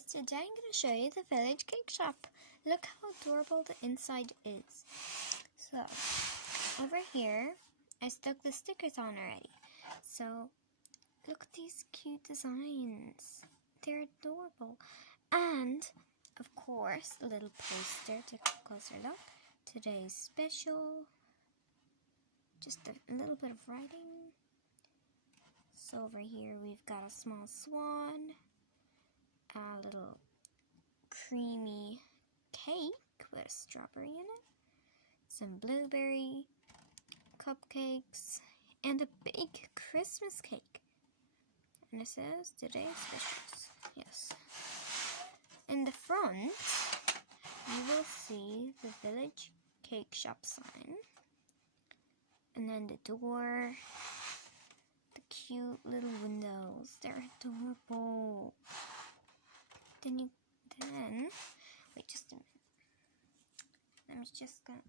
guys, today I'm going to show you the village cake shop. Look how adorable the inside is. So, over here, I stuck the stickers on already. So, look at these cute designs. They're adorable. And, of course, the little poster, take a closer look. Today's special. Just a little bit of writing. So over here we've got a small swan, a little creamy cake with a strawberry in it, some blueberry cupcakes, and a big Christmas cake. And it says today's specials. Yes. In the front, you will see the village cake shop sign, and then the door. Cute little windows. They're adorable. Then wait just a minute. I'm just gonna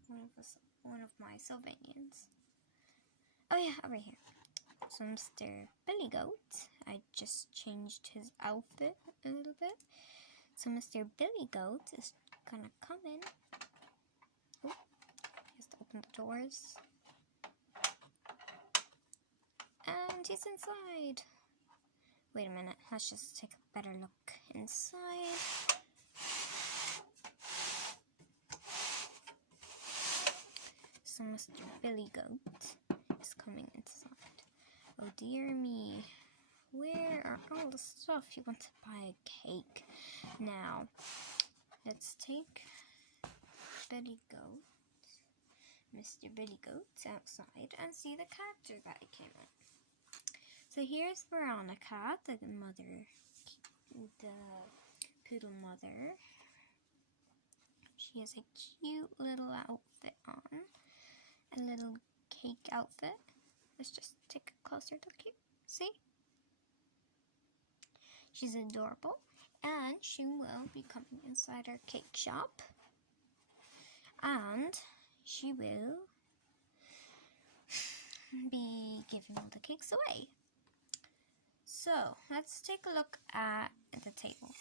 one of my Sylvanians. Oh yeah, over here. So Mr. Billy Goat. I just changed his outfit a little bit. So Mr. Billy Goat is gonna come in. Oh, he has to open the doors. And he's inside. Wait a minute, let's just take a better look inside. So Mr. Billy Goat is coming inside. Oh dear me, where are all the stuff you want to buy a cake? Now, let's take Billy Goat, Mr. Billy Goat outside and see the character that he came in. So here's Veronica, the mother, the poodle mother. She has a cute little outfit on, a little cake outfit. Let's just take a closer look here. See? She's adorable, and she will be coming inside our cake shop, and she will be giving all the cakes away. So, let's take a look at the table.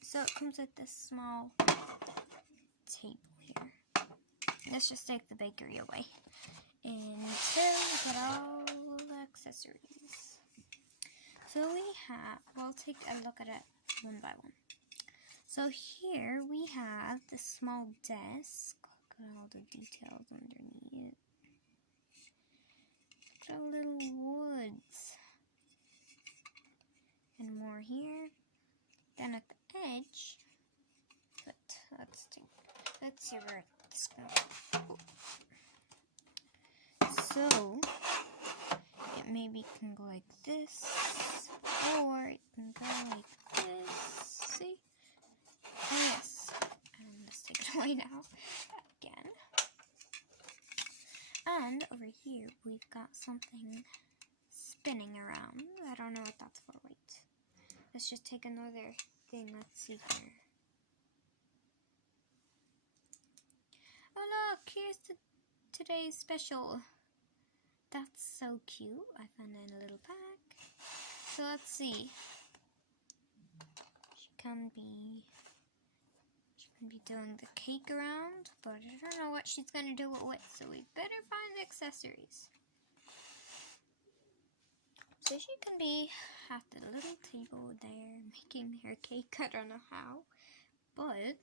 So, it comes with this small table here. Let's just take the bakery away until we put all the accessories. So, we'll take a look at it one by one. So, here we have the small desk. Look at all the details underneath it. Look at all the little woods. And more here. Then at the edge, but let's see where this can go. So it maybe can go like this, or it can go like this. See? Oh yes. And let's take it away now. Again. And over here we've got something spinning around. I don't know what that's for. Wait. Let's just take another thing. Let's see here. Oh look, here's today's special. That's so cute. I found it in a little pack. So let's see. She can be doing the cake around, but I don't know what she's gonna do it with. So we better find the accessories. So she can be at the little table there making her cake. I don't know how. But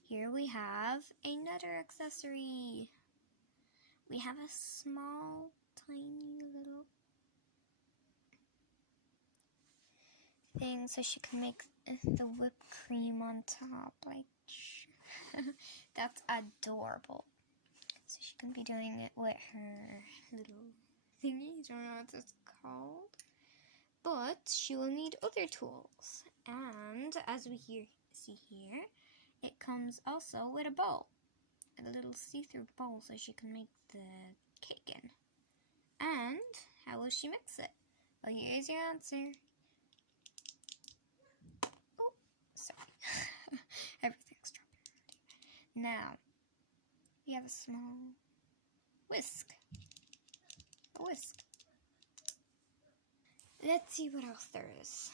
here we have another accessory. We have a small, tiny little thing so she can make the whipped cream on top. Like, that's adorable. So she can be doing it with her little thingy. I don't know what it's called, but she will need other tools. And as we see here, it comes also with a bowl, a little see-through bowl, so she can make the cake in. And how will she mix it? Well, here's your answer. Oh, sorry. Everything's dropping. Now we have a small whisk. A whisk. Let's see what else there is.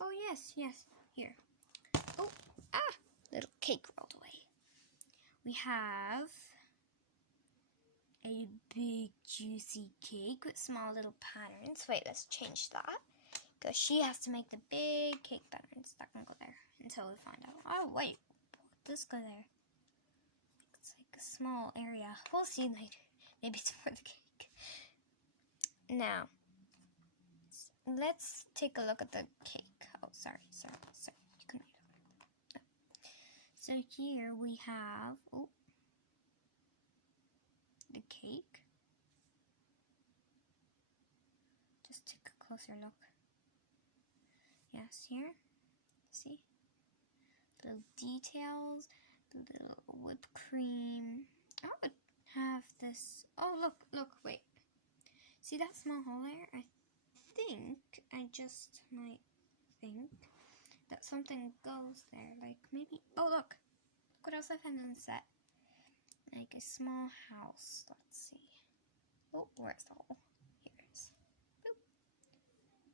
Oh, yes, here. Oh, little cake rolled away. We have a big juicy cake with small little patterns. Wait, let's change that. Because she has to make the big cake patterns. That can go there until we find out. Oh, wait. What does go there? It's like a small area. We'll see later. Maybe it's for the cake. Now, let's take a look at the cake. Oh, sorry. You can read it. So here we have the cake. Just take a closer look. Yes, here. See? Little details, the little whipped cream. I would have this. Oh, look, wait. See that small hole there? I just might think that something goes there. Like maybe. Oh, look what else I found on the set. Like a small house. Let's see. Oh, where's the hole? Here it is. Boop.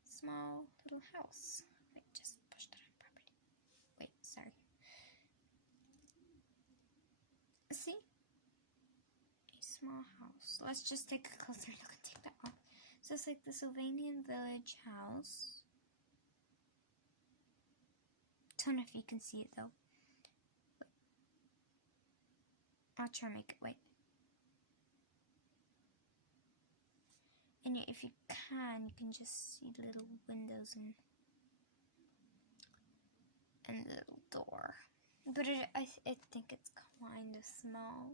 Small little house. Wait, just push that on properly. Wait, sorry. See? A small house. Let's just take a closer look and take that off. So it's like the Sylvanian village house. Don't know if you can see it though. Wait. I'll try to make it. Wait. And if you can just see the little windows and the little door. But I think it's kind of small.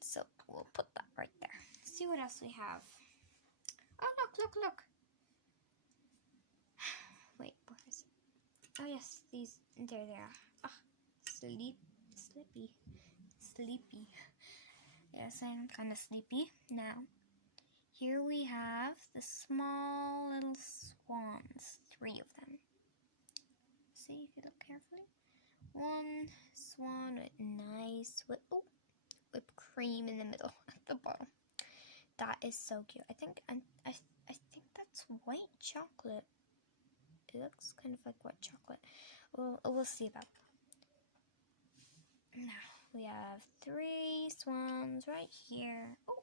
So we'll put that right there. See what else we have. Oh, look. Wait, where is it? Oh, yes, these. There they are. Sleepy. Yes, I'm kind of sleepy now. Here we have the small little swans. 3 of them. See if you look carefully. One swan with nice whipped cream in the middle at the bottom. That is so cute. I think that's white chocolate. It looks kind of like white chocolate. We'll see about that. Now we have 3 swans right here. Oh,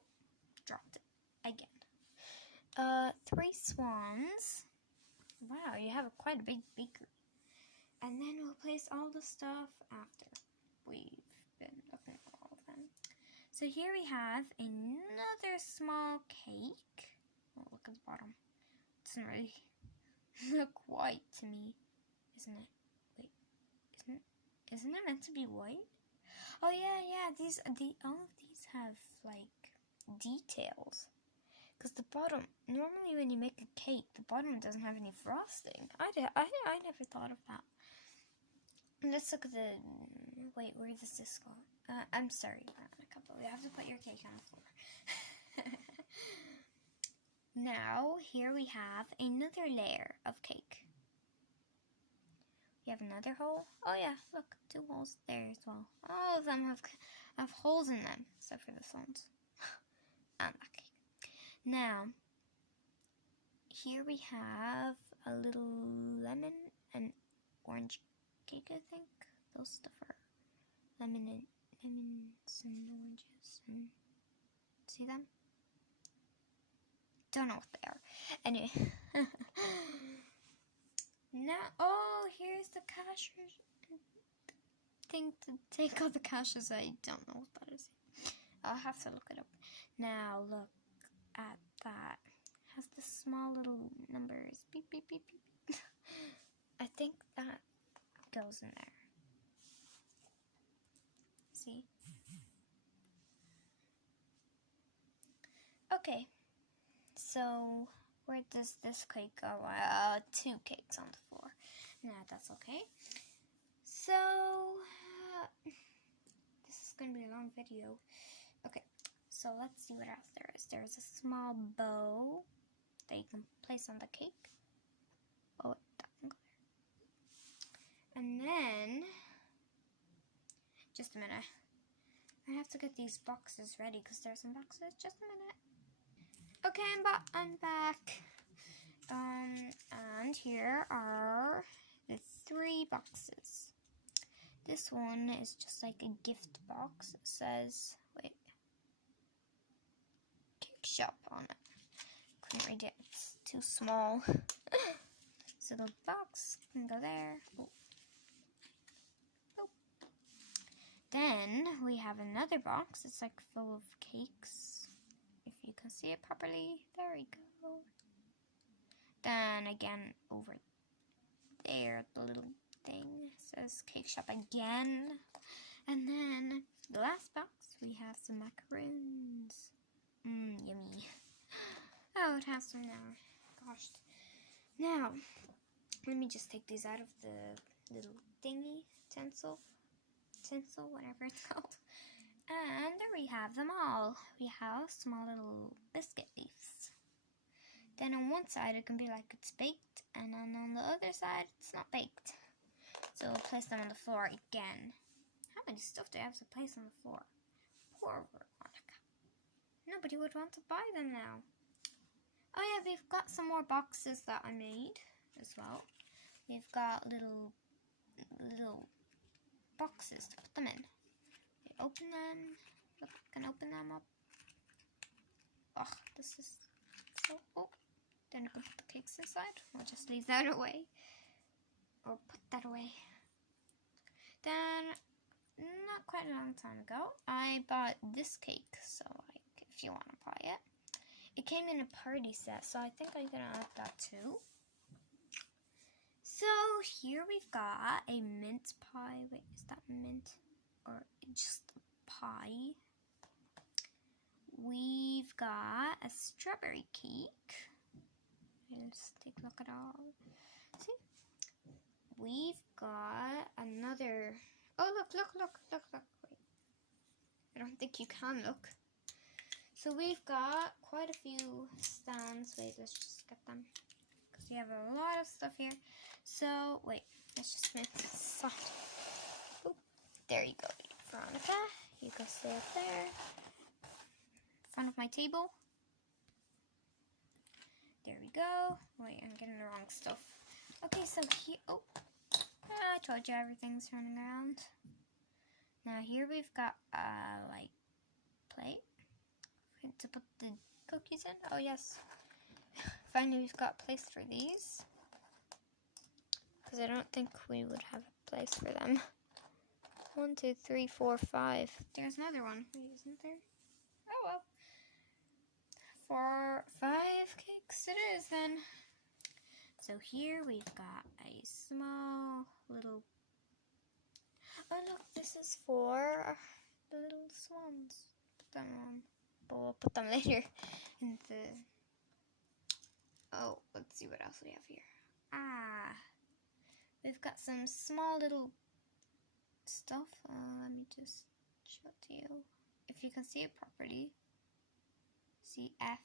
dropped it again. 3 swans. Wow, you have quite a big bakery. And then we'll place all the stuff after we've been looking at all of them. So here we have another small cake. Oh, look at the bottom. It doesn't really look white to me, isn't it? Wait, isn't it meant to be white? Oh yeah. All of these have like details. Because the bottom, normally when you make a cake, the bottom doesn't have any frosting. I never thought of that. Let's look at the. Wait, where does this go? I'm sorry, you have to put your cake on the floor. Now, here we have another layer of cake. We have another hole. Oh yeah, look, 2 holes there as well. All of them have holes in them, except for this one's. And that cake. Now, here we have a little lemon and orange cake, I think. Those stuff are lemons and oranges. And see them? Don't know what they are. Anyway. Now, here's the cashier thing to take all the cashiers. I don't know what that is. I'll have to look it up. Now, look at that. It has the small little numbers. Beep, beep, beep, beep. I think that goes in there. See? Okay. So, where does this cake go? 2 cakes on the floor. Nah, that's okay. So, this is going to be a long video. Okay, so let's see what else there is. There's a small bow that you can place on the cake. Oh, that can go there. And then, just a minute. I have to get these boxes ready because there's some boxes. Just a minute. Okay, I'm back. And And here are the 3 boxes. This one is just like a gift box. It says, wait, cake shop on it. Couldn't read it, it's too small. So the box can go there. Oh. Oh. Then we have another box. It's like full of cakes. If you can see it properly. There we go. Then again over there, the little thing says cake shop again. And then the last box, we have some macaroons. Yummy. Oh, it has some now. Gosh. Now, let me just take these out of the little thingy, tinsel, whatever it's called. And there we have them all. We have small little biscuit leaves. Then on one side it can be like it's baked, and then on the other side it's not baked. So we'll place them on the floor again. How many stuff do I have to place on the floor? Poor Veronica. Nobody would want to buy them now. Oh yeah, we've got some more boxes that I made as well. We've got little boxes to put them in. We open them. Look, I can open them up. Oh, this is so... Oh, then you can put the cakes inside. We'll just leave that away. Or put that away. Then, not quite a long time ago, I bought this cake. So, like, if you want to buy it. It came in a party set, so I think I'm going to add that too. So, here we've got a mint pie. Wait, is that mint? Or just a pie? We've got a strawberry cake. Let's take a look at all. See? We've got another... Oh, look. Wait. I don't think you can look. So we've got quite a few stands. Wait, let's just get them. Because we have a lot of stuff here. So, wait, let's just move this aside. Oh, there you go, Veronica. You go stay up there. In front of my table. There we go. Wait, I'm getting the wrong stuff. Okay, so here, oh, I told you everything's running around. Now here we've got like plate to put the cookies in. Oh yes, finally we've got a place for these. Because I don't think we would have a place for them. 1, 2, 3, 4, 5. There's another one. Wait, isn't there? Oh well. 4, 5 cakes it is then. So here we've got a small little... Oh look, this is for the little swans. Put them on. But we'll put them later in the... Oh, let's see what else we have here. We've got some small little stuff. Let me just show it to you. If you can see it properly. CF.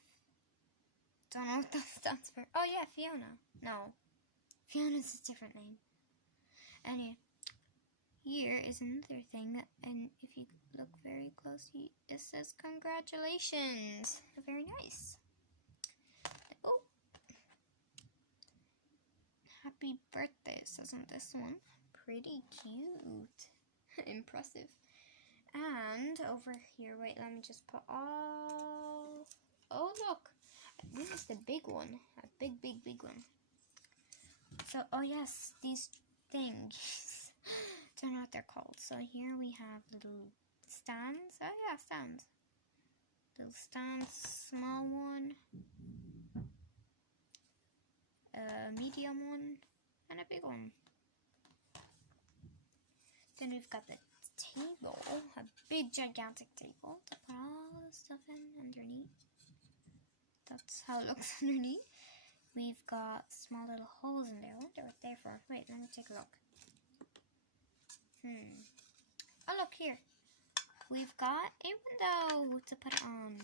Don't know what that stands for. Oh yeah, Fiona. No. Fiona's a different name. Anyway. Here is another thing. And if you look very closely, it says congratulations. Very nice. Oh. Happy birthday, says on this one. Pretty cute. Impressive. And over here, wait, let me just put all... Oh, look. This is the big one. A big one. So, oh yes, these things. Don't know what they're called. So here we have little stands. Oh yeah, stands. Little stands, small one. A medium one. And a big one. Then we've got the table. A big, gigantic table to put all the stuff in underneath. That's how it looks underneath. We've got small little holes in there. I wonder what they're for. Wait, let me take a look. Oh, look here. We've got a window to put it on.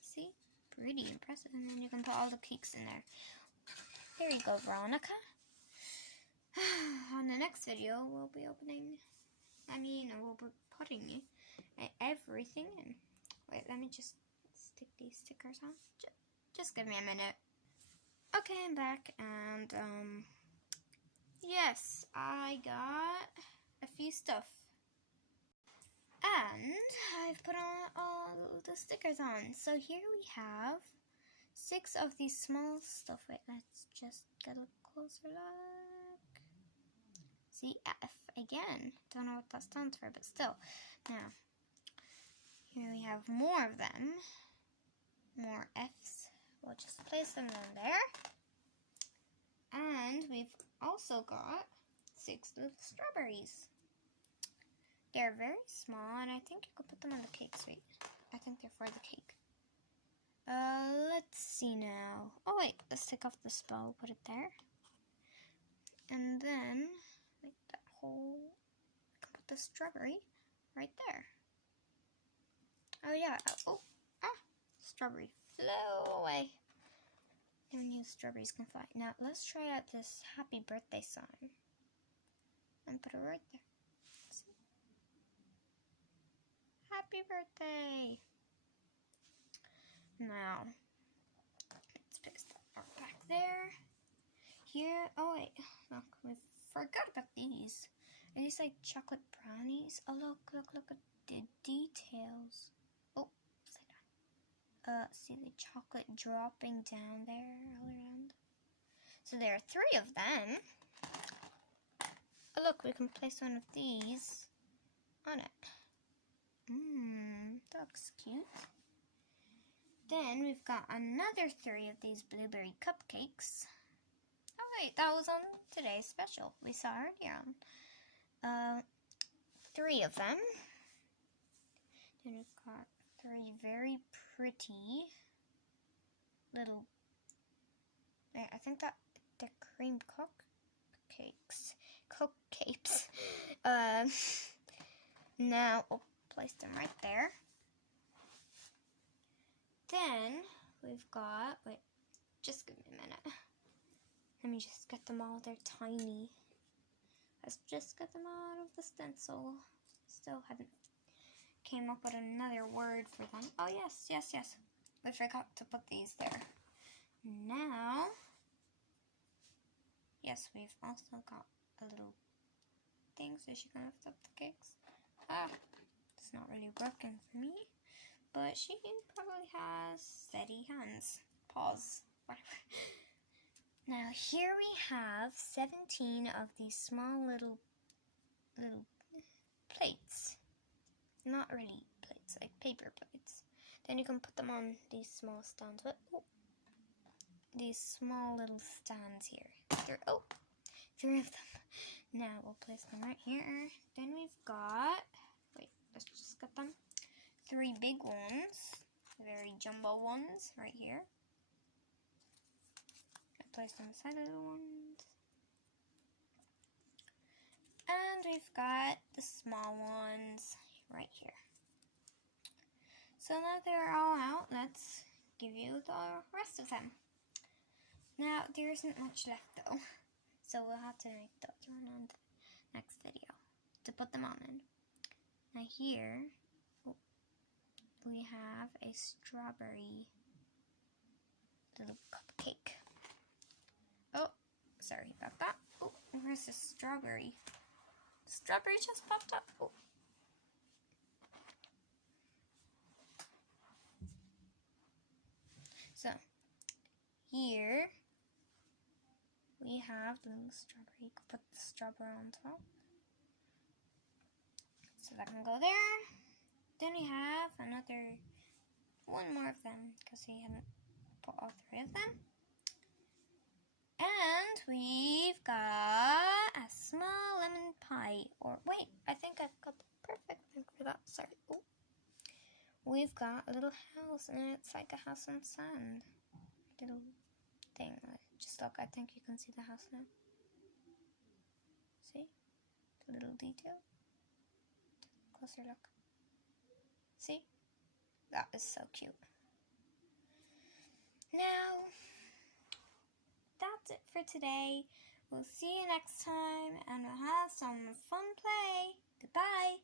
See? Pretty impressive. And then you can put all the cakes in there. There you go, Veronica. On the next video, we'll be we'll be putting everything in. Wait, let me just stick these stickers on. Just give me a minute. Okay, I'm back, and And, yes, I got a few stuff. And I've put on all the stickers on. So here we have 6 of these small stuff. Wait, let's just get a closer look. See, F again. Don't know what that stands for, but still. Now, here we have more of them. More Fs. We'll just place them down there. And we've also got 6 little strawberries. They're very small, and I think you could put them on the cake. Wait, I think they're for the cake. Let's see now. Oh wait, let's take off the spell, put it there. And then, like that whole, I can put the strawberry right there. Oh yeah, strawberry, flow away. Who knew strawberries can fly? Now let's try out this happy birthday sign. And put it right there. See? Happy birthday! Now, let's place that back there. Here, oh wait, look, we forgot about these. Are these like chocolate brownies? Oh look at the details. Oh, upside down. See the chocolate dropping down there all around. So there are 3 of them. Oh look, we can place one of these on it. That looks cute. Then we've got another 3 of these blueberry cupcakes. Oh wait, that was on today's special. We saw earlier on. 3 of them. Then we've got 3 very pretty little, I think that they're cream cupcakes. Now we'll place them right there. Then we've got, wait, just give me a minute. Let me just get them all, they're tiny. Let's just get them out of the stencil. Still haven't came up with another word for them. Oh yes. We forgot to put these there. Now, yes, we've also got a little thing so she can lift up the cakes. It's not really working for me. But she probably has steady hands. Paws. Whatever. Now here we have 17 of these small little plates. Not really plates, like paper plates. Then you can put them on these small stands. These small little stands here. 3 of them. Now we'll place them right here. Then we've got, wait, let's just get them. 3 big ones, very jumbo ones, right here. I place them beside the little ones. And we've got the small ones right here. So now they're all out, let's give you the rest of them. Now, there isn't much left though, so we'll have to make the other one on the next video to put them on in. Now here, we have a strawberry little cupcake. Oh, sorry about that. Oh, where's the strawberry? Strawberry just popped up. Oh. So, here we have the little strawberry. You can put the strawberry on top. So that can go there. Then we have one more of them, because we hadn't put all 3 of them. And we've got a small lemon pie. Or wait, I think I've got the perfect thing for that. Sorry. Ooh. We've got a little house, and it's like a house on sand. Little thing. Just look, I think you can see the house now. See? The little detail. Closer look. See? That is so cute. Now, that's it for today. We'll see you next time, and we'll have some fun play. Goodbye.